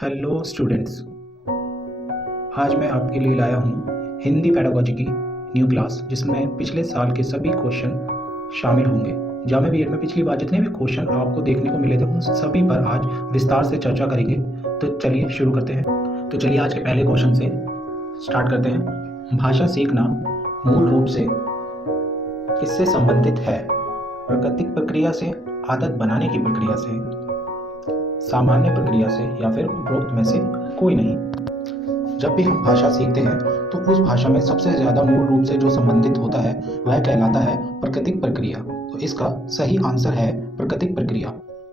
Hello students. आज मैं आपके लिए लाया हूँ हिंदी पेडागोजी की न्यू क्लास, जिसमें पिछले साल के सभी क्वेश्चन शामिल होंगे। जामा बीएड में पिछली बार जितने भी क्वेश्चन आपको देखने को मिले थे उन सभी पर आज विस्तार से चर्चा करेंगे। तो चलिए शुरू करते हैं। तो चलिए आज के पहले क्वेश्चन से स्टार्ट करते हैं। भाषा सीखना मूल रूप से किससे संबंधित है? प्राकृतिक प्रक्रिया से, आदत बनाने की प्रक्रिया से, सामान्य प्रक्रिया से, या फिर उपरोक्त में से कोई नहीं। जब भी हम भाषा सीखते हैं तो उस भाषा में सबसे ज़्यादा मूल रूप से जो संबंधित होता है वह कहलाता है प्राकृतिक प्रक्रिया। तो इसका सही आंसर है प्राकृतिक प्रक्रिया।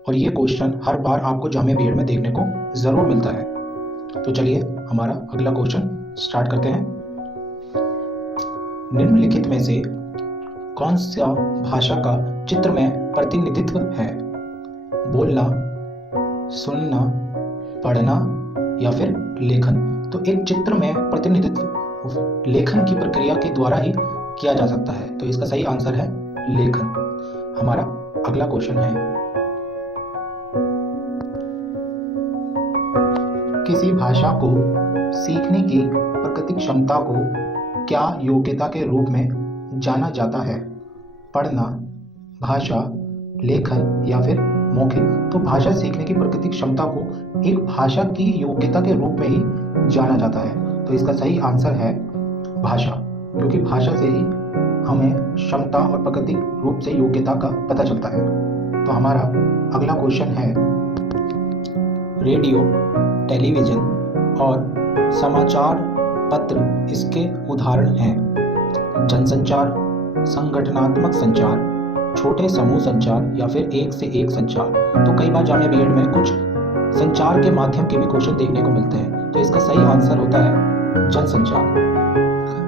और ये क्वेश्चन हर बार आपको जामा बीएड में देखने को ज़रूर मिलता है। तो चलिए हमारा अगला क्वेश्चन स्टार्ट करते हैं। निम्नलिखित में से कौन सा भाषा का चित्र में प्रतिनिधित्व है? बोलना, सुनना, पढ़ना या फिर लेखन? तो एक चित्र में प्रतिनिधित्व लेखन की प्रक्रिया के द्वारा ही किया जा सकता है। तो इसका सही आंसर है लेखन। हमारा अगला क्वेश्चन है, किसी भाषा को सीखने की प्राकृतिक क्षमता को क्या योग्यता के रूप में जाना जाता है? पढ़ना, भाषा, लेखन या फिर मौखिक? तो भाषा सीखने की प्राकृतिक क्षमता को एक भाषा की योग्यता के रूप में ही जाना जाता है। तो इसका सही आंसर है भाषा, क्योंकि भाषा से ही हमें क्षमता और प्राकृतिक रूप से योग्यता का पता चलता है। तो हमारा अगला क्वेश्चन है, रेडियो, टेलीविजन और समाचार पत्र इसके उदाहरण हैं। जनसंचार, संगठनात्मक संचार, छोटे समूह संचार या फिर एक से एक संचार? तो कई बार जामा बीएड में कुछ संचार के माध्यम के भी क्वेश्चन देखने को मिलते हैं। तो इसका सही आंसर होता है जनसंचार।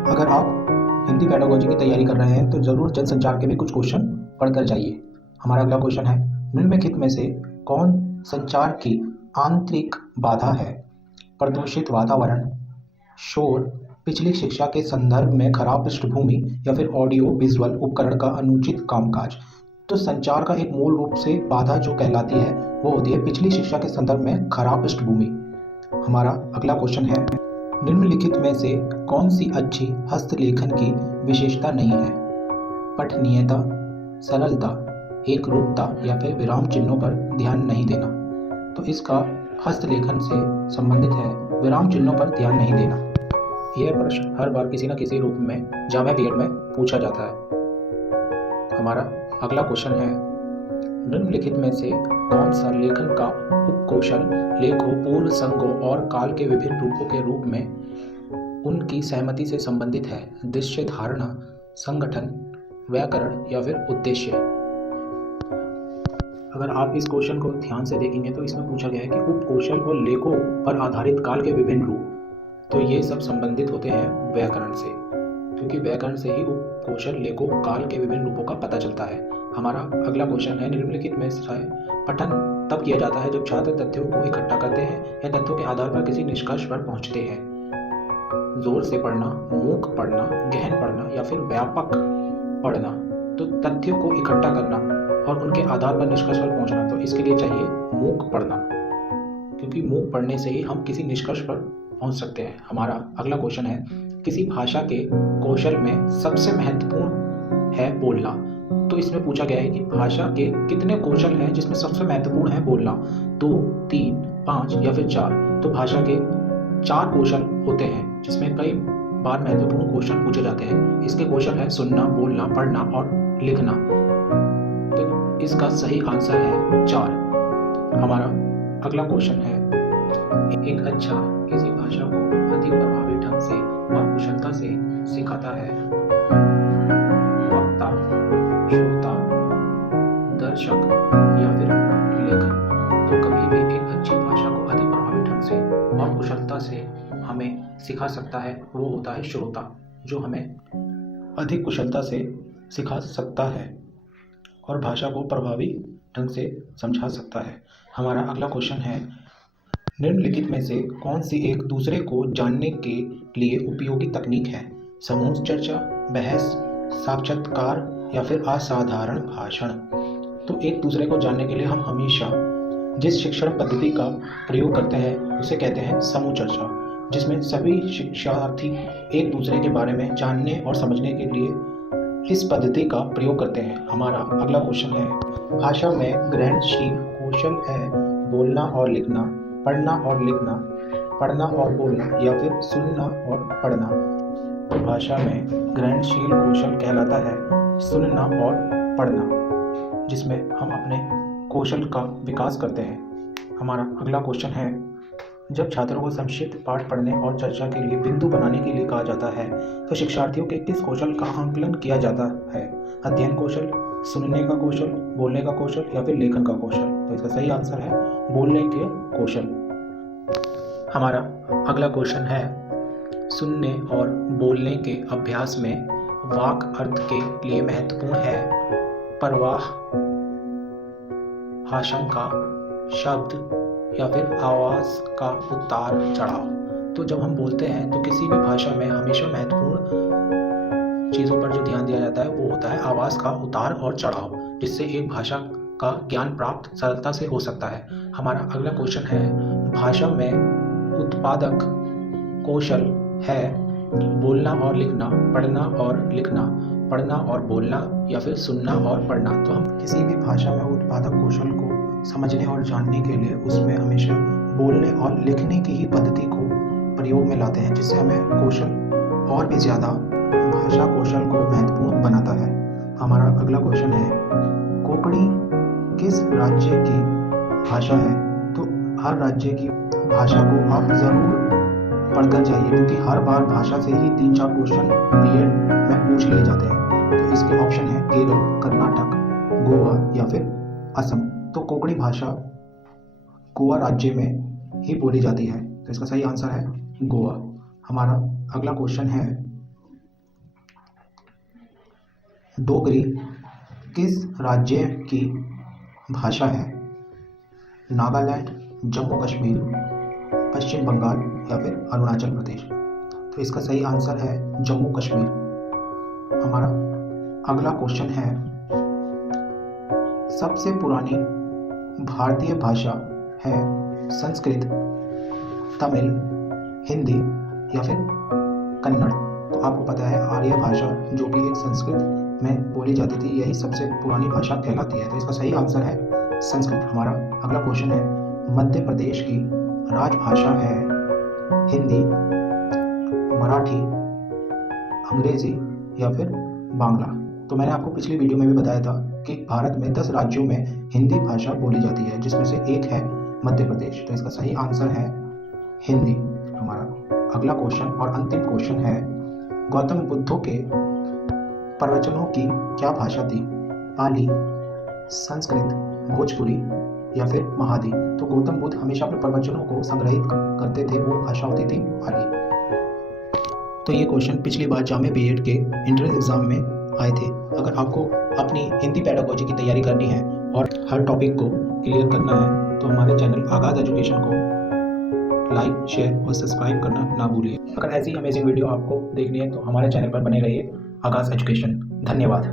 अगर आप हिंदी पेडागोजी की तैयारी कर रहे हैं तो जरूर जनसंचार के भी कुछ क्वेश्चन पढ़कर जाइए। हमारा अगला क्वेश्चन है, निम्नलिखित में से कौन संचार की आंतरिक बाधा है? प्रदूषित वातावरण, शोर, पिछली शिक्षा के संदर्भ में खराब पृष्ठभूमि या फिर ऑडियो विजुअल उपकरण का अनुचित कामकाज? तो संचार का एक मूल रूप से बाधा जो कहलाती है वो होती है पिछली शिक्षा के संदर्भ में खराब पृष्ठभूमि। हमारा अगला क्वेश्चन है, निम्नलिखित में से कौन सी अच्छी हस्तलेखन की विशेषता नहीं है? पठनीयता, सरलता, एकरूपता या फिर विराम चिन्हों पर ध्यान नहीं देना? तो इसका हस्तलेखन से संबंधित है विराम चिन्हों पर ध्यान नहीं देना। यह प्रश्न हर बार किसी न किसी रूप में जामा बीएड में पूछा जाता है। हमारा अगला क्वेश्चन है, निम्नलिखित में से कौन सा लेखन का उपकौशल लेखों, पूर्व संघों और काल के विभिन्न रूपों के रूप में उनकी सहमति से संबंधित है? दृश्य धारणा, संगठन, व्याकरण या फिर उद्देश्य? अगर आप इस क्वेश्चन को ध्यान से देखेंगे तो इसमें पूछा गया है कि उपकौशल और लेखों पर आधारित काल के विभिन्न रूप। तो ये सब संबंधित होते हैं व्याकरण से, क्योंकि व्याकरण से ही उपकौशल, लेखों, काल के विभिन्न रूपों का पता चलता है। हमारा अगला क्वेश्चन है, निम्नलिखित में से पठन तब किया जाता है जब छात्र तथ्यों को इकट्ठा करते हैं या तथ्यों के आधार पर किसी निष्कर्ष पर पहुंचते हैं। जोर से पढ़ना, मूक पढ़ना, गहन पढ़ना या फिर व्यापक पढ़ना? तो तथ्यों को इकट्ठा करना और उनके आधार पर निष्कर्ष पर पहुंचना, तो इसके लिए चाहिए मूक पढ़ना, क्योंकि मूक पढ़ने से ही हम किसी निष्कर्ष पर पहुंच सकते हैं। हमारा अगला क्वेश्चन है, किसी भाषा के कौशल में सबसे महत्वपूर्ण है बोलना? तो इसमें पूछा गया है कि भाषा के कितने कौशल हैं जिसमें सबसे महत्वपूर्ण है बोलना? 2, 3, 5 या फिर 4? तो भाषा के 4 कौशल होते हैं जिसमें कई बार महत्वपूर्ण क्वेश्चन पूछे जाते हैं। इसके कौशल है सुनना, बोलना, पढ़ना और लिखना। तो इसका सही आंसर है 4। हमारा अगला क्वेश्चन है, एक अच्छा किसी भाषा को अधिक प्रभावी ढंग से और कुशलता से सिखाता है? वक्ता, श्रोता, दर्शक या फिर लेखक? तो कभी भी एक अच्छी भाषा को अधिक प्रभावी ढंग से और कुशलता से हमें सिखा सकता है वो होता है श्रोता, जो हमें अधिक कुशलता से सिखा सकता है और भाषा को प्रभावी ढंग से समझा सकता है। हमारा अगला क्वेश्चन है, निम्नलिखित में से कौन सी एक दूसरे को जानने के लिए उपयोगी तकनीक है? समूह चर्चा, बहस, साक्षात्कार या फिर असाधारण भाषण? तो एक दूसरे को जानने के लिए हम हमेशा जिस शिक्षण पद्धति का प्रयोग करते हैं उसे कहते हैं समूह चर्चा, जिसमें सभी शिक्षार्थी एक दूसरे के बारे में जानने और समझने के लिए इस पद्धति का प्रयोग करते हैं। हमारा अगला क्वेश्चन है, भाषा में ग्रहणशील कौशल है बोलना और लिखना, पढ़ना और लिखना, पढ़ना और बोलना या फिर सुनना और पढ़ना। तो भाषा में ग्रहणशील कौशल कहलाता है सुनना और पढ़ना, जिसमें हम अपने कौशल का विकास करते हैं। हमारा अगला क्वेश्चन है, जब छात्रों को संक्षिप्त पाठ पढ़ने और चर्चा के लिए बिंदु बनाने के लिए कहा जाता है तो शिक्षार्थियों के किस कौशल का आंकलन किया जाता है? अध्ययन कौशल, सुनने का कौशल, बोलने का कौशल या फिर लेखन का कौशल? तो इसका सही आंसर है बोलने के कौशल। हमारा अगला क्वेश्चन है, सुनने और बोलने के अभ्यास में वाक अर्थ के लिए महत्वपूर्ण है प्रवाह, आशंका, शब्द या फिर आवाज़ का उतार चढ़ाव। तो जब हम बोलते हैं तो किसी भी भाषा में हमेशा महत्वपूर्ण चीज़ों पर जो ध्यान दिया जाता है वो होता है आवाज़ का उतार और चढ़ाव, जिससे एक भाषा का ज्ञान प्राप्त सरलता से हो सकता है। हमारा अगला क्वेश्चन है, भाषा में उत्पादक कौशल है बोलना और लिखना, पढ़ना और लिखना, पढ़ना और बोलना या फिर सुनना और पढ़ना। तो हम किसी भी भाषा में उत्पादक कौशल को समझने और जानने के लिए उसमें हमेशा बोलने और लिखने की ही पद्धति को प्रयोग में लाते हैं, जिससे हमें कौशल और भी ज़्यादा भाषा कौशल को महत्वपूर्ण बनाता है। हमारा अगला क्वेश्चन है, कोंकणी किस राज्य की भाषा है? तो हर राज्य की भाषा को आप ज़रूर पढ़कर जाइए, क्योंकि हर बार भाषा से ही 3-4 क्वेश्चन बीएड में पूछ लिए जाते हैं। तो इसके ऑप्शन है केरल, कर्नाटक, गोवा या फिर असम। तो कोंकणी भाषा गोवा राज्य में ही बोली जाती है, तो इसका सही आंसर है गोवा। हमारा अगला क्वेश्चन है, डोगरी किस राज्य की भाषा है? नागालैंड, जम्मू कश्मीर, पश्चिम बंगाल या फिर अरुणाचल प्रदेश? तो इसका सही आंसर है जम्मू कश्मीर। हमारा अगला क्वेश्चन है, सबसे पुरानी भारतीय भाषा है संस्कृत, तमिल, हिंदी या फिर कन्नड़? तो आपको पता है आर्य भाषा जो कि एक संस्कृत में बोली जाती थी, यही सबसे पुरानी भाषा कहलाती है, तो इसका सही आंसर है संस्कृत। हमारा अगला क्वेश्चन है, मध्य प्रदेश की राजभाषा है हिंदी, मराठी, अंग्रेजी या फिर बांग्ला? तो मैंने आपको पिछली वीडियो में भी बताया था कि भारत में 10 राज्यों में हिंदी भाषा बोली जाती है, जिसमें से एक है मध्य प्रदेश, तो इसका सही आंसर है हिंदी। हमारा अगला क्वेश्चन और अंतिम क्वेश्चन है, गौतम बुद्ध के प्रवचनों की क्या भाषा थी? पाली, संस्कृत, भोजपुरी या फिर महादी? तो गौतम बुद्ध हमेशा अपने प्रवचनों को संग्रहित करते थे, वो भाषा होती थी पाली। तो ये क्वेश्चन पिछली बार जामे बीएड के एंट्रेंस एग्जाम में आए थे। अगर आपको अपनी हिंदी पेडागोजी की तैयारी करनी है और हर टॉपिक को क्लियर करना है तो हमारे चैनल आगाज़ एजुकेशन को लाइक, शेयर और सब्सक्राइब करना ना भूलिए। अगर ऐसी अमेजिंग वीडियो आपको देखनी है तो हमारे चैनल पर बने रहिए आगाज़ एजुकेशन। धन्यवाद।